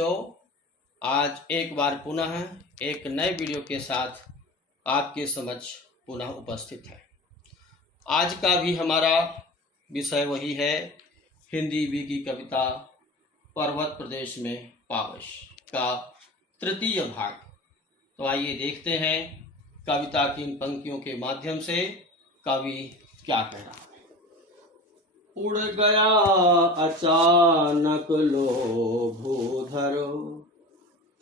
बच्चों, आज एक बार पुनः एक नए वीडियो के साथ आपके समक्ष पुनः उपस्थित है। आज का भी हमारा विषय वही है, हिंदी बी की कविता पर्वत प्रदेश में पावस का तृतीय भाग। तो आइए देखते हैं कविता की इन पंक्तियों के माध्यम से कवि क्या कह रहा है। उड़ गया अचानक लो भूधर,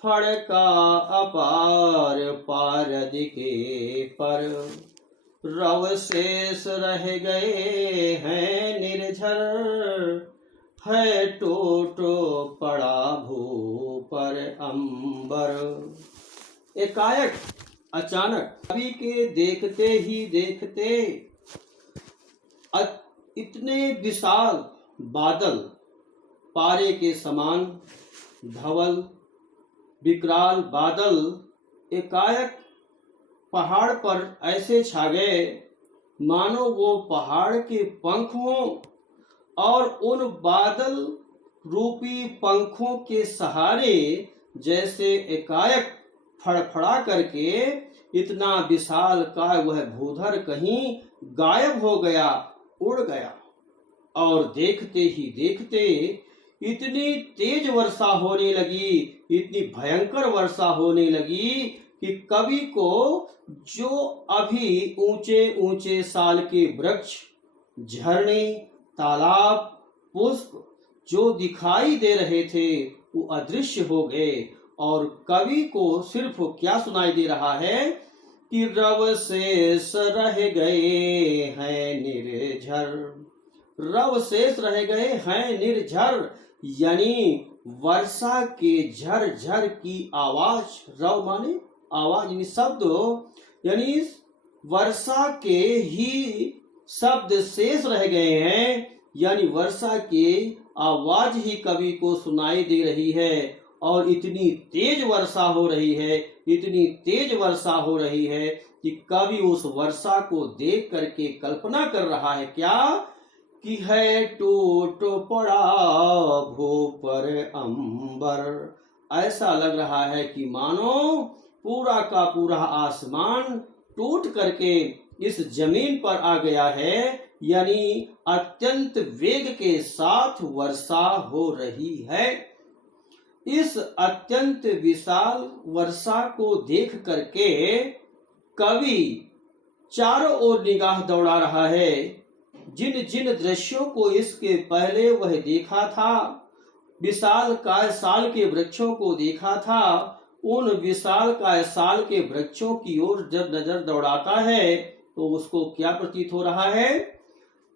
फड़का अपार पारद के पर, रव शेष रह गए हैं निर्झर, है टोटो पड़ा भू पर अंबर। एकाएक अचानक कवि के देखते ही देखते इतने विशाल बादल, पारे के समान धवल विकराल बादल एकाएक पहाड़ पर ऐसे छा गए मानो वो पहाड़ के पंख हों और उन बादल रूपी पंखों के सहारे जैसे एकाएक फड़फड़ा करके इतना विशाल का वह भूधर कहीं गायब हो गया, उड़ गया। और देखते ही देखते इतनी तेज वर्षा होने लगी, इतनी भयंकर वर्षा होने लगी कि कवि को जो अभी ऊंचे ऊंचे साल के वृक्ष, झरने, तालाब, पुष्प जो दिखाई दे रहे थे वो अदृश्य हो गए और कवि को सिर्फ क्या सुनाई दे रहा है कि रव शेष रह गए हैं निर्झर। रव शेष रह गए हैं निर्झर यानी वर्षा के झर झर की आवाज। रव माने आवाज यानी शब्द, यानी वर्षा के ही शब्द शेष रह गए हैं, यानी वर्षा की आवाज ही कवि को सुनाई दे रही है। और इतनी तेज वर्षा हो रही है, इतनी तेज वर्षा हो रही है कि कवि उस वर्षा को देख करके कल्पना कर रहा है क्या कि है टूट पड़ा भू पर अंबर। ऐसा लग रहा है कि मानो पूरा का पूरा आसमान टूट करके इस जमीन पर आ गया है, यानी अत्यंत वेग के साथ वर्षा हो रही है। इस अत्यंत विशाल वर्षा को देख करके कवि चारों ओर निगाह दौड़ा रहा है। जिन जिन दृश्यों को इसके पहले वह देखा था, विशाल काय साल के वृक्षों को देखा था, उन विशाल काय साल के वृक्षों की ओर जब नजर दौड़ाता है तो उसको क्या प्रतीत हो रहा है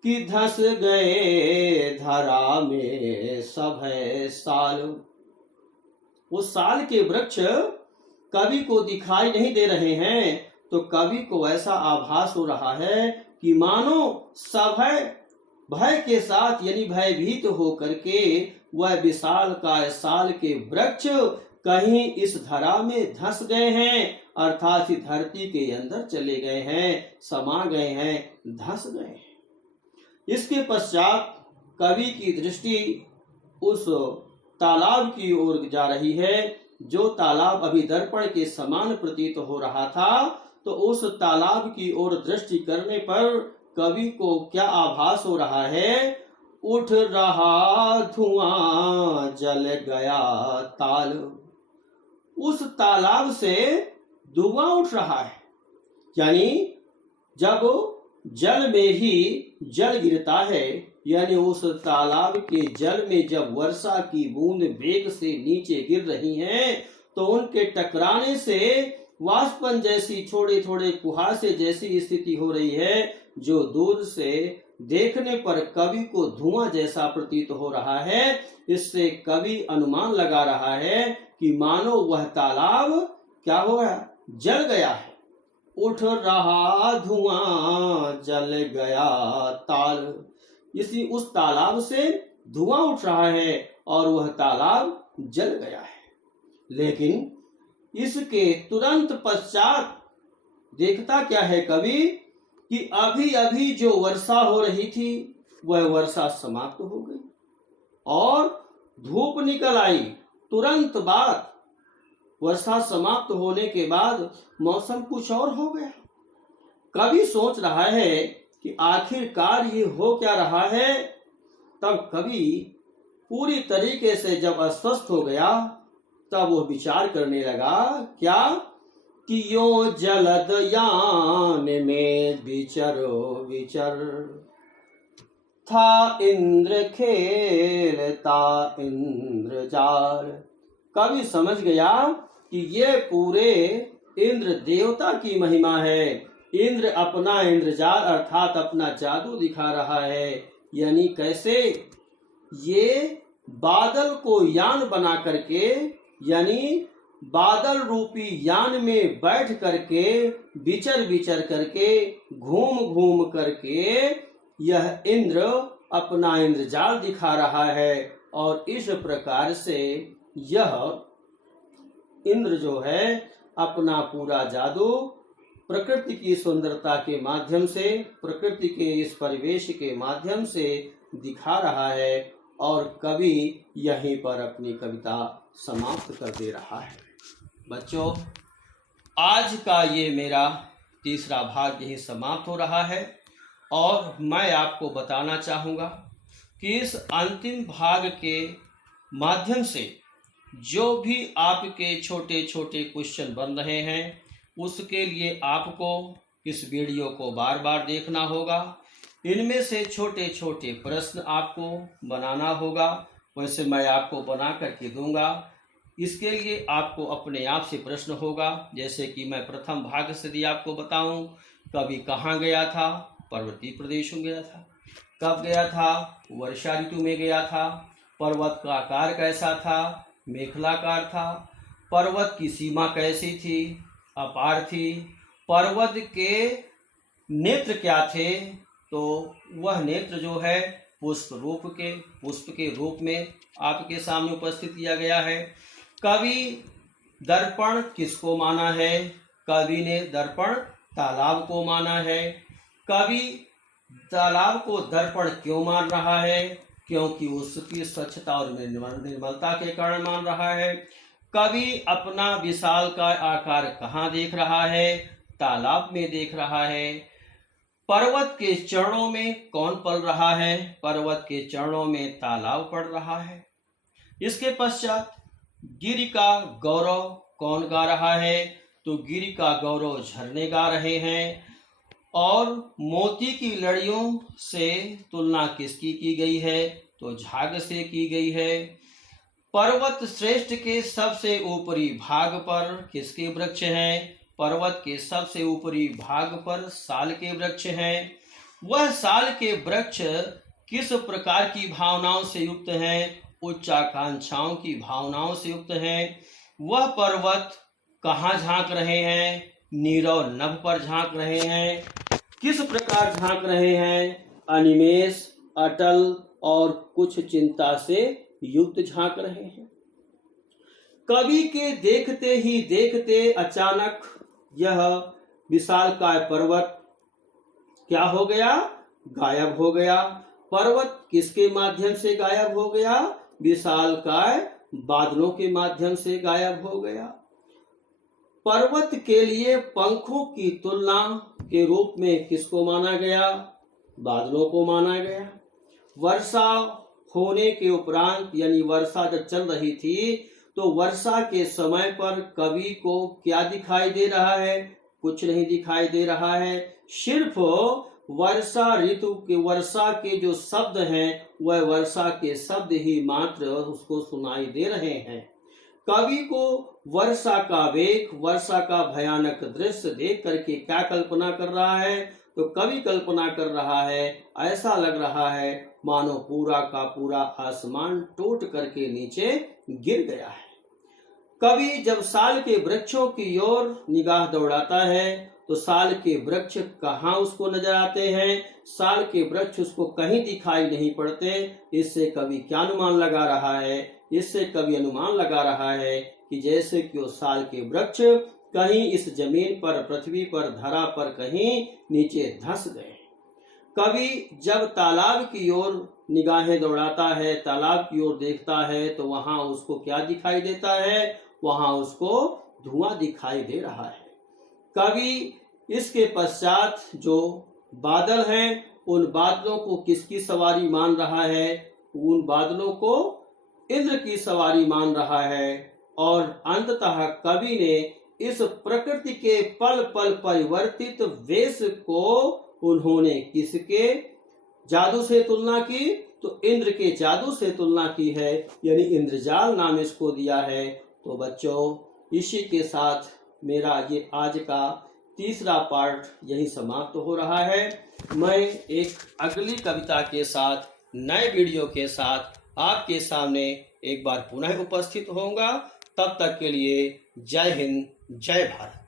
कि धंस गए धरा में सब है साल। उस साल के वृक्ष कवि को दिखाई नहीं दे रहे हैं, तो कवि को ऐसा आभास हो रहा है कि मानो सब है भय के साथ, यानी भयभीत होकर के वह विशाल काय साल के वृक्ष कहीं इस धरा में धंस गए हैं, अर्थात इस धरती के अंदर चले गए हैं, समा गए हैं, धंस गए हैं। इसके पश्चात कवि की दृष्टि उस तालाब की ओर जा रही है, जो तालाब अभी दर्पण के समान प्रतीत हो रहा था। तो उस तालाब की ओर दृष्टि करने पर कवि को क्या आभास हो रहा है, उठ रहा धुआं जल गया ताल। उस तालाब से धुआं उठ रहा है, यानी जब जल में ही जल गिरता है, यानी उस तालाब के जल में जब वर्षा की बूंद वेग से नीचे गिर रही हैं, तो उनके टकराने से वाष्पन जैसी थोड़े थोड़े कुहासे जैसी स्थिति हो रही है, जो दूर से देखने पर कवि को धुआं जैसा प्रतीत हो रहा है। इससे कवि अनुमान लगा रहा है कि मानो वह तालाब क्या हो रहा, जल गया है। उठ रहा धुआं जल गया ताल, इसी उस तालाब से धुआं उठ रहा है और वह तालाब जल गया है। लेकिन इसके तुरंत पश्चात देखता क्या है कवि कि अभी अभी जो वर्षा हो रही थी वह वर्षा समाप्त हो गई और धूप निकल आई तुरंत बाद वर्षा समाप्त होने के बाद मौसम कुछ और हो गया। कवि सोच रहा है कि आखिरकार ये हो क्या रहा है। तब कवि पूरी तरीके से जब अस्वस्थ हो गया तब वो विचार करने लगा क्या कि यो जलद यान में विचरो विचर, था इंद्र खेलता इंद्रजाल। कवि समझ गया कि ये पूरे इंद्र देवता की महिमा है। इंद्र अपना इंद्रजाल अर्थात अपना जादू दिखा रहा है। यानी कैसे? ये बादल को यान बना करके, यानी बादल रूपी यान में बैठ करके विचर विचर करके घूम घूम करके यह इंद्र अपना इंद्रजाल दिखा रहा है। और इस प्रकार से यह इंद्र जो है अपना पूरा जादू प्रकृति की सुंदरता के माध्यम से, प्रकृति के इस परिवेश के माध्यम से दिखा रहा है। और कवि यहीं पर अपनी कविता समाप्त कर दे रहा है। बच्चों, आज का ये मेरा तीसरा भाग यहीं समाप्त हो रहा है और मैं आपको बताना चाहूँगा कि इस अंतिम भाग के माध्यम से जो भी आपके छोटे छोटे क्वेश्चन बन रहे हैं उसके लिए आपको इस वीडियो को बार बार देखना होगा। इनमें से छोटे छोटे प्रश्न आपको बनाना होगा। वैसे मैं आपको बना करके दूंगा। इसके लिए आपको अपने आप से प्रश्न होगा। जैसे कि मैं प्रथम भाग से यदि आपको बताऊं, कभी कहाँ गया था? पर्वतीय प्रदेश में गया था। कब गया था? वर्षा ऋतु में गया था। पर्वत का आकार कैसा था? मेखलाकार था। पर्वत की सीमा कैसी थी? अपार थी। पर्वत के नेत्र क्या थे? तो वह नेत्र जो है पुष्प के रूप में आपके सामने उपस्थित किया गया है। कवि दर्पण किसको माना है? कवि ने दर्पण तालाब को माना है। कवि तालाब को दर्पण क्यों मान रहा है? क्योंकि उसकी स्वच्छता और निर्मलता के कारण मान रहा है। कवि अपना विशाल का आकार कहाँ देख रहा है? तालाब में देख रहा है। पर्वत के चरणों में कौन पल रहा है? पर्वत के चरणों में तालाब पड़ रहा है। इसके पश्चात गिरि का गौरव कौन गा रहा है? तो गिरि का गौरव झरने गा रहे हैं। और मोती की लड़ियों से तुलना किसकी की गई है? तो झाग से की गई है। पर्वत श्रेष्ठ के सबसे ऊपरी भाग पर किसके वृक्ष हैं? पर्वत के सबसे ऊपरी भाग पर साल के वृक्ष हैं। वह साल के वृक्ष किस प्रकार की भावनाओं से युक्त हैं? उच्चाकांक्षाओं की भावनाओं से युक्त हैं। वह पर्वत कहाँ झांक रहे हैं? नीरव नभ पर झांक रहे हैं। किस प्रकार झांक रहे हैं? अनिमेष, अटल और कुछ चिंता से युक्त झांक रहे हैं। कवि के देखते ही देखते अचानक यह विशालकाय पर्वत क्या हो गया? गायब हो गया। पर्वत किसके माध्यम से गायब हो गया? विशालकाय बादलों के माध्यम से गायब हो गया। पर्वत के लिए पंखों की तुलना के रूप में किसको माना गया? बादलों को माना गया। वर्षा होने के उपरांत, यानी वर्षा जब चल रही थी तो वर्षा के समय पर कवि को क्या दिखाई दे रहा है? कुछ नहीं दिखाई दे रहा है। सिर्फ वर्षा ऋतु के वर्षा के जो शब्द हैं वह वर्षा के शब्द ही मात्र उसको सुनाई दे रहे हैं। कवि को वर्षा का वेग, वर्षा का भयानक दृश्य देख करके क्या कल्पना कर रहा है? तो कवि कल्पना कर रहा है, ऐसा लग रहा है मानो पूरा का पूरा आसमान टूट करके नीचे गिर गया है। कवि जब साल के वृक्षों की ओर निगाह दौड़ाता है तो साल के वृक्ष कहाँ उसको नजर आते हैं? साल के वृक्ष उसको कहीं दिखाई नहीं पड़ते। इससे कवि क्या अनुमान लगा रहा है? इससे कवि अनुमान लगा रहा है कि जैसे कि वो साल के वृक्ष कहीं इस जमीन पर, पृथ्वी पर, धरा पर कहीं नीचे धंस गए। कवि जब तालाब की ओर निगाहें दौड़ाता है, तालाब की ओर देखता है, तो वहां उसको क्या दिखाई देता है? वहां उसको धुआं दिखाई दे रहा है। कवि इसके पश्चात जो बादल हैं, उन बादलों को किसकी सवारी मान रहा है? उन बादलों को इंद्र की सवारी मान रहा है। और अंततः कवि ने इस प्रकृति के पल पल परिवर्तित वेश को उन्होंने किसके जादू से तुलना की? तो इंद्र के जादू से तुलना की है, यानी इंद्रजाल नाम इसको दिया है। तो बच्चों, इसी के साथ मेरा ये आज का तीसरा पार्ट यही समाप्त हो रहा है। मैं एक अगली कविता के साथ, नए वीडियो के साथ आपके सामने एक बार पुनः उपस्थित होऊंगा। तब तक के लिए जय हिंद, जय भारत।